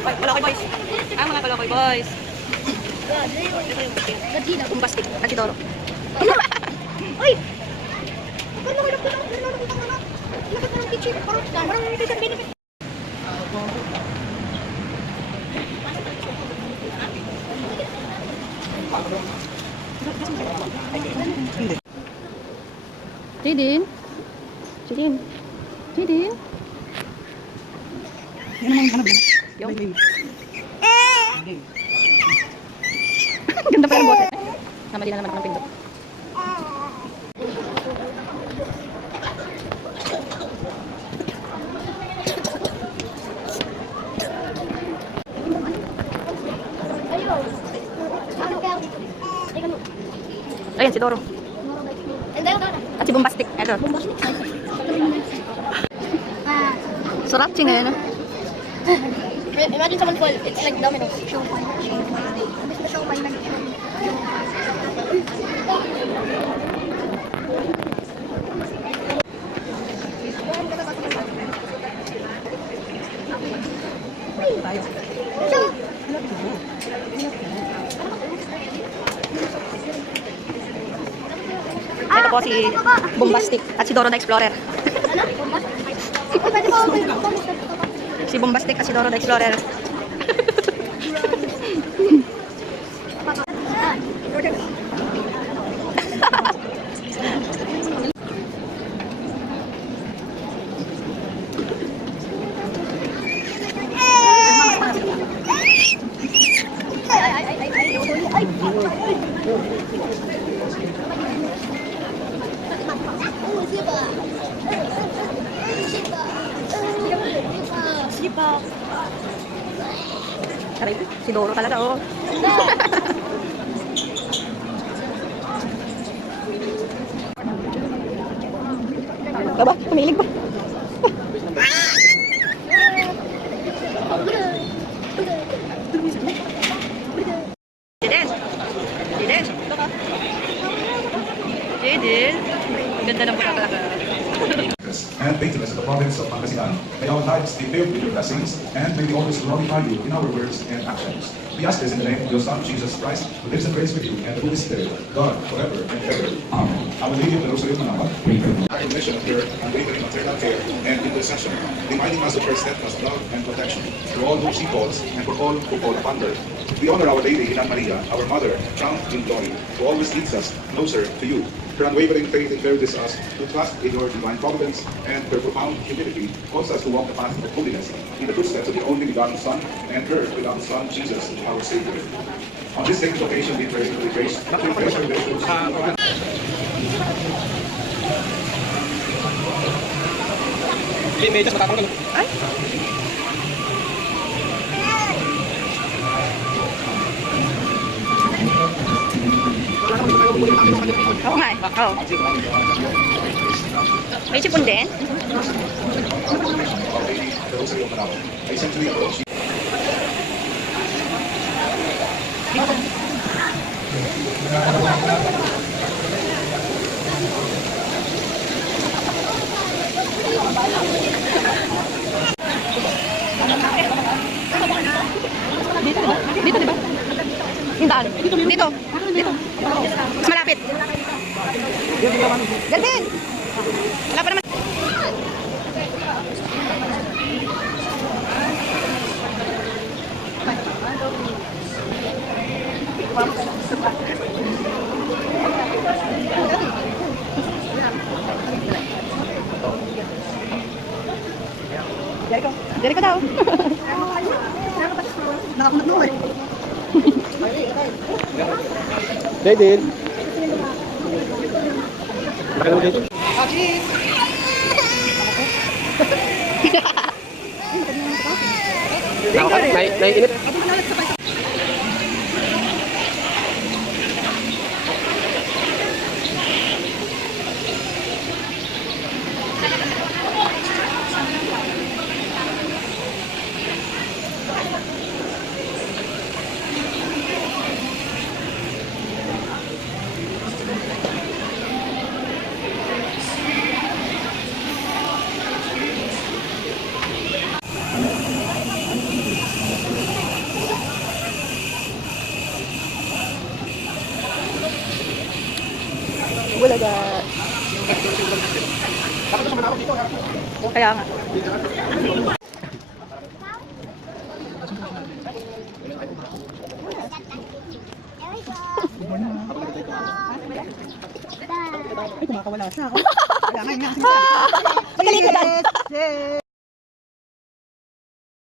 Ay, Kolokoy boys. Ah, mga Kolokoy boys. Bumbastic. At si Doro. Uy! Parang nakilap ko lang. Lakad na ng teacher. Parang teacher benefit. Jadin. Jadin. Jadin. Yan naman hanap. Yung. Ganda pa ng boses. Namali na naman ako ng pindot. Ayan, si Doro. At si Bombastic. Ito. Sarap siya ngayon. Imagine someone fall. It's like dominoes. Show fun. Show fun. Ito po si Bombastic at si Doro the Explorer. Si Bombastic at si Doro the Explorer. Sipa. Aray, si Doro talaga, oh. Aba, kumilig pa. Jadin. Jadin. Jadin. Ganda ng buka talaga. And faithfulness of the province of Pangasinan. May our lives be filled with your blessings, and may we always glorify you in our words and actions. We ask this in the name of your Son, Jesus Christ, who lives and reigns with you, and the Holy Spirit, God, forever and ever. Amen. Our Lady of the Rosary of Manawag, our mission of her unwavering maternal care and intercession, reminding us of her steadfast love and protection for all whom she calls and for all who call upon her. We honor Our Lady, Ina Maria, our Mother, crowned in glory, who always leads us closer to you. Her unwavering faith encourages us to trust in your divine providence, and her profound humility calls us to walk the path of holiness in the footsteps of the only begotten Son and her begotten Son, Jesus, our Savior. On this sacred occasion, we pray for the grace to embrace our virtues. Medyo matapang ka. Ay! Oo nga, oo. May sipon din? I simply approach you. Dito, di ba? Yung daan. Dito. Dito. Mas malapit. Galvin! Wala pa naman. Dari ko daw. Nakakunat-nuwan. Jadin. Nakalaw dito. Cheese! Naiinit. Bulaga. Kaya nga. Ay, kumakawala siya. Kailangan nga. Magaling ka dyan. Yes.